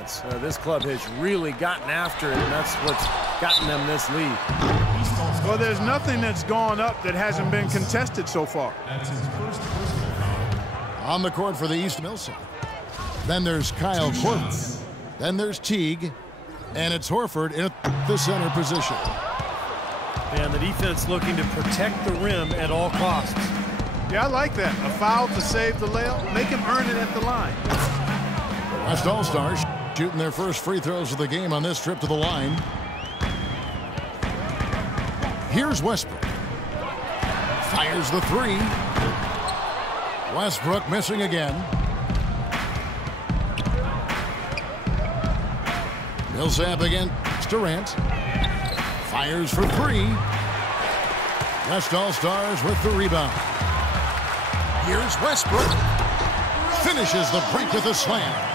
defense. This club has really gotten after it, and that's what's gotten them this lead. Well, there's nothing that's gone up that hasn't been contested so far. That's his first personal foul. On the court for the East Millsap. Then there's Kyle Corbin. Then there's Teague. And it's Horford in the center position. And the defense looking to protect the rim at all costs. Yeah, I like that. A foul to save the layup. Make him earn it at the line. West All-Stars shooting their first free throws of the game on this trip to the line. Here's Westbrook. Fires the three. Westbrook missing again. Millsap against Durant. Fires for three. West All-Stars with the rebound. Here's Westbrook. Finishes the break with a slam.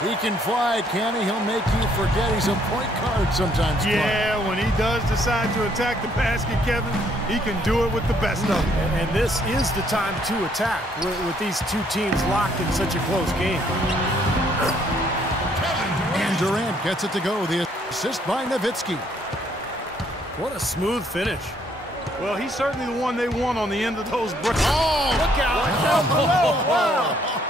He can fly, can he? He'll make you forget he's a point guard sometimes. Yeah, when he does decide to attack the basket, Kevin, he can do it with the best of them. And this is the time to attack with these two teams locked in such a close game. And Durant gets it to go. The assist by Nowitzki. What a smooth finish. Well, he's certainly the one they want on the end of those bricks. Oh, look out. Down below. Wow.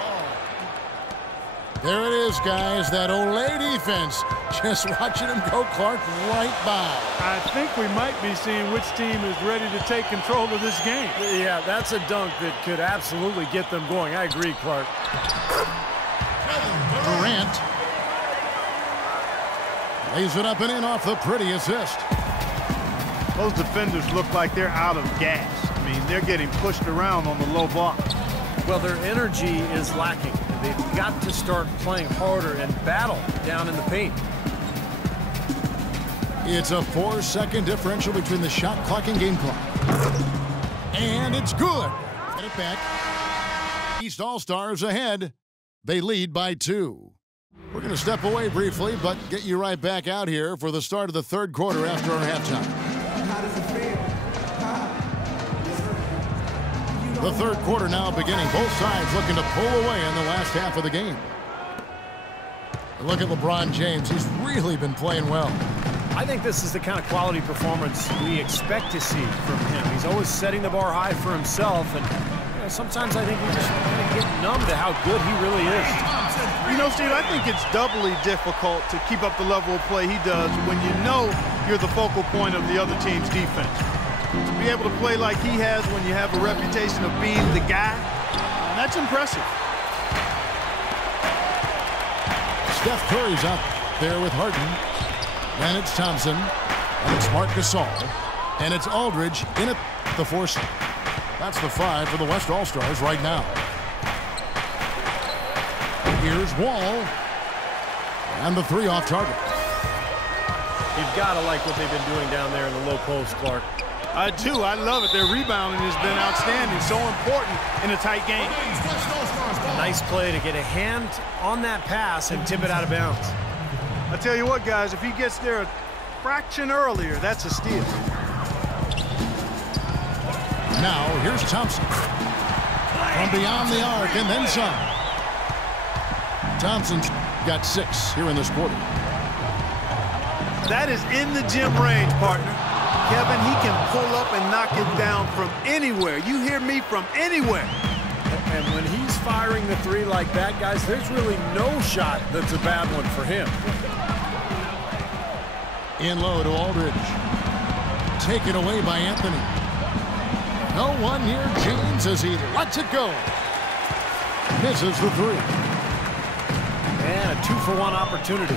There it is, guys. That Olay defense. Just watching him go, Clark, right by. I think we might be seeing which team is ready to take control of this game. Yeah, that's a dunk that could absolutely get them going. I agree, Clark. Durant lays it up and in off the pretty assist. Those defenders look like they're out of gas. I mean, they're getting pushed around on the low block. Well, their energy is lacking. They've got to start playing harder and battle down in the paint. It's a 4-second differential between the shot clock and game clock. And it's good. Get it back. East All-Stars ahead. They lead by 2. We're going to step away briefly, but get you right back out here for the start of the third quarter after our halftime. How does it feel? The third quarter now beginning. Both sides looking to pull away in the last half of the game. And look at LeBron James. He's really been playing well. I think this is the kind of quality performance we expect to see from him. He's always setting the bar high for himself, and sometimes I think we just kind of get numb to how good he really is. You know, Steve, I think it's doubly difficult to keep up the level of play he does when you know you're the focal point of the other team's defense. To be able to play like he has when you have a reputation of being the guy, that's impressive. Steph Curry's out there with Harden. Then it's Thompson. And it's Marc Gasol. And it's Aldridge in at the 4. That's the 5 for the West All-Stars right now. Here's Wall. And the 3 off target. You've got to like what they've been doing down there in the low post, Clark. I do. I love it. Their rebounding has been outstanding. So important in a tight game. Nice play to get a hand on that pass and tip it out of bounds. I tell you what, guys, if he gets there a fraction earlier, that's a steal. Now, here's Thompson. From beyond the arc and then some. Thompson's got 6 here in this quarter. That is in the gym range, partner. Kevin, he can pull up and knock it down from anywhere. You hear me, from anywhere. And when he's firing the 3 like that, guys, there's really no shot that's a bad one for him. In low to Aldridge. Taken away by Anthony. No one near James as he lets it go. Misses the 3. And a 2-for-1 opportunity.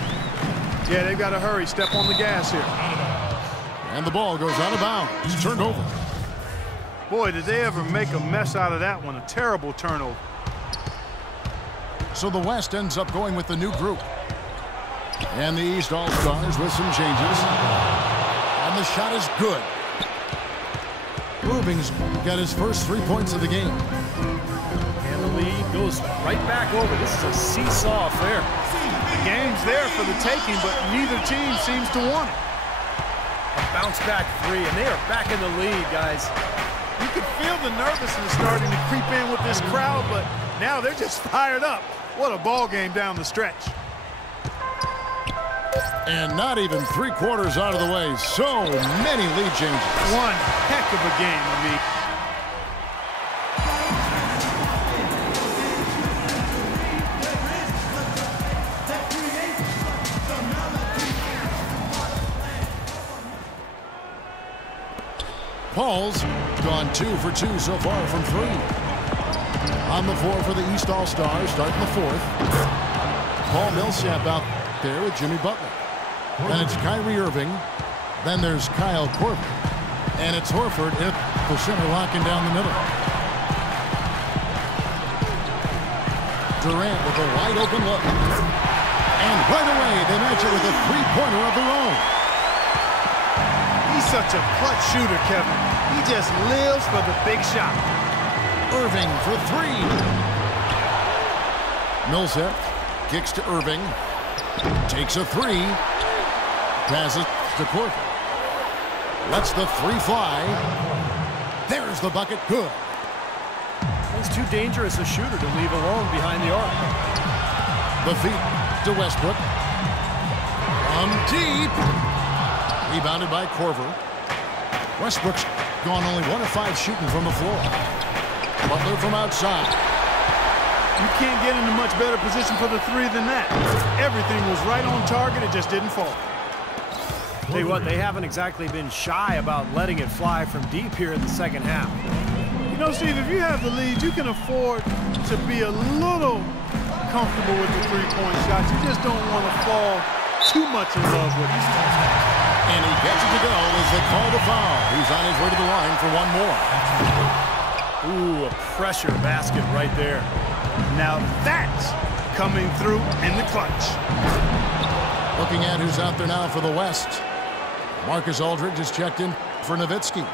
Yeah, they've got to hurry. Step on the gas here. And the ball goes out of bounds. It's turned over. Boy, did they ever make a mess out of that one. A terrible turnover. So the West ends up going with the new group. And the East All-Stars with some changes. And the shot is good. Rubing's got his first 3 points of the game. And the lead goes right back over. This is a seesaw affair. The game's there for the taking, but neither team seems to want it. A bounce-back 3, and they are back in the lead, guys. You can feel the nervousness starting to creep in with this crowd, but now they're just fired up. What a ball game down the stretch. And not even 3/4 out of the way. So many lead changes. One heck of a game, Embiid. Paul's gone 2 for 2 so far from 3. On the floor for the East All-Stars, starting the 4th. Paul Millsap out there with Jimmy Butler. Then it's Kyrie Irving. Then there's Kyle Korver. And it's Horford in the center, locking down the middle. Durant with a wide open look. And right away, they match it with a three-pointer of their own. He's such a clutch shooter, Kevin. He just lives for the big shot. Irving for 3. Millsap kicks to Irving. Takes a 3. Passes to Korver. Lets the 3 fly. There's the bucket. Good. He's too dangerous a shooter to leave alone behind the arc. The feed to Westbrook. From deep. Rebounded by Korver. Westbrook's gone only 1 of 5 shooting from the floor. Butler from outside. You can't get in a much better position for the 3 than that. Everything was right on target. It just didn't fall. Tell you what, they haven't exactly been shy about letting it fly from deep here in the second half. You know, Steve, if you have the lead, you can afford to be a little comfortable with the three-point shots. You just don't want to fall too much in love with it. And he gets it to go as they call the foul. He's on his way to the line for 1 more. Ooh, a pressure basket right there. Now that's coming through in the clutch. Looking at who's out there now for the West. Marcus Aldridge is checked in for Nowitzki.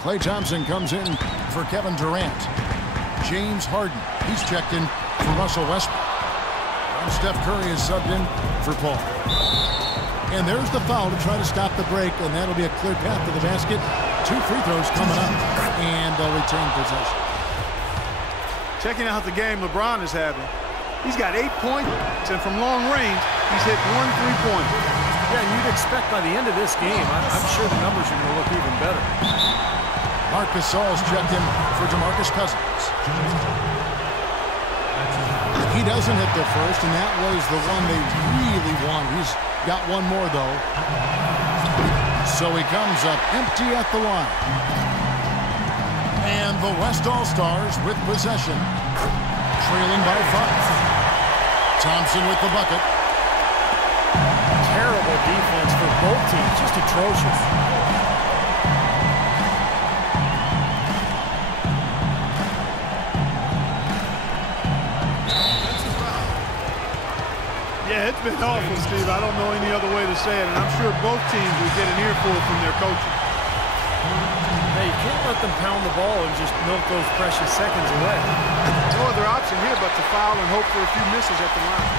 Klay Thompson comes in for Kevin Durant. James Harden, he's checked in for Russell Westbrook. And Steph Curry is subbed in for Paul. And there's the foul to try to stop the break, and that'll be a clear path to the basket. 2 free throws coming up, and they'll retain possession. Checking out the game LeBron is having. He's got 8 points, and from long range, he's hit 1 3-pointer. Yeah, and you'd expect by the end of this game, I'm sure the numbers are going to look even better. Marc Gasol's checked in for DeMarcus Cousins. He doesn't hit the first, and that was the one they really wanted. He's got 1 more, though. So he comes up empty at the line. And the West All-Stars with possession, trailing by 5. Thompson with the bucket. Terrible defense for both teams, just atrocious. Yeah, it's been awful, Steve. I don't know any other way to say it, and I'm sure both teams will get an earful from their coaches. Hey, you can't let them pound the ball and just milk those precious seconds away. No other option here but to foul and hope for a few misses at the line.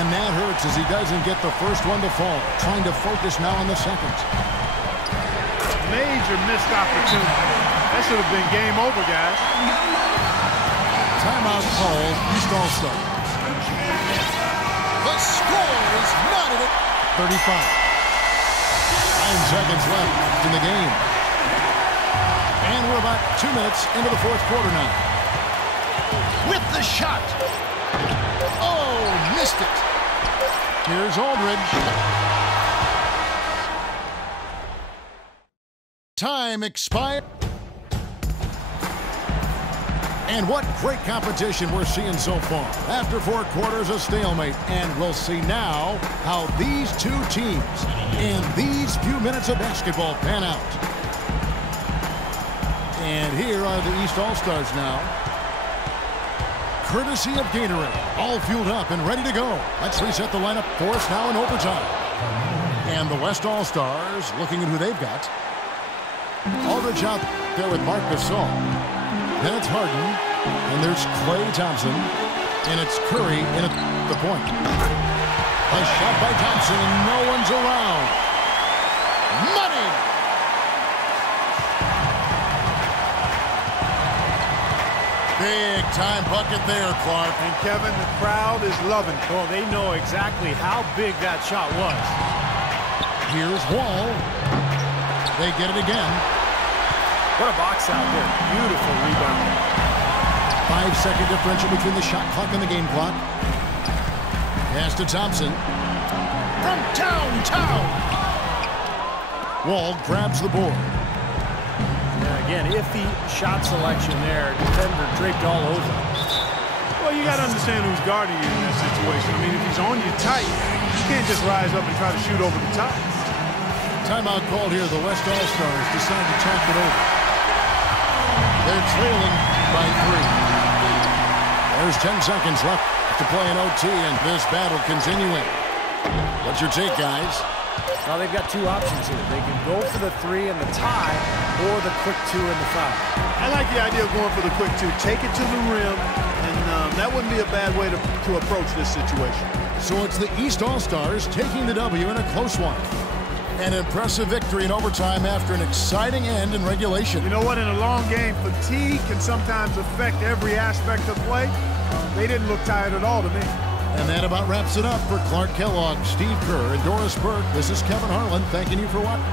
And that hurts as he doesn't get the first one to fall. Trying to focus now on the second. Major missed opportunity. That should have been game over, guys. Timeout called. East All-Stars. The score is knotted at 35. 9 seconds left in the game. And we're about 2 minutes into the 4th quarter now. With the shot. Oh, missed it. Here's Aldridge. Time expired. And what great competition we're seeing so far. After 4 quarters, a stalemate. And we'll see now how these 2 teams in these few minutes of basketball pan out. And here are the East All-Stars now. Courtesy of Gatorade. All fueled up and ready to go. Let's reset the lineup for us now in overtime. And the West All-Stars looking at who they've got. Aldridge out there with Marc Gasol. Then it's Harden, and there's Klay Thompson, and it's Curry in at the point. A shot by Thompson, and no one's around. Money! Big time bucket there, Clark. And Kevin, the crowd is loving it. Well, they know exactly how big that shot was. Here's Wall. They get it again. What a box out there. Beautiful rebound. 5-second differential between the shot clock and the game clock. Pass to Thompson. From downtown. Wall grabs the board. Yeah, again, iffy shot selection there. Defender draped all over. Well, you got to understand who's guarding you in that situation. I mean, if he's on you tight, you can't just rise up and try to shoot over the top. Timeout called here. The West All-Stars decide to talk it over. They're trailing by 3. There's 10 seconds left to play in OT, and this battle continuing. What's your take, guys? Well, they've got two options here. They can go for the 3 and the tie, or the quick 2 and the foul. I like the idea of going for the quick 2. Take it to the rim, and that wouldn't be a bad way to approach this situation. So it's the East All-Stars taking the W in a close one. An impressive victory in overtime after an exciting end in regulation. You know what? In a long game, fatigue can sometimes affect every aspect of play. They didn't look tired at all to me. And that about wraps it up for Clark Kellogg, Steve Kerr, and Doris Burke. This is Kevin Harlan thanking you for watching.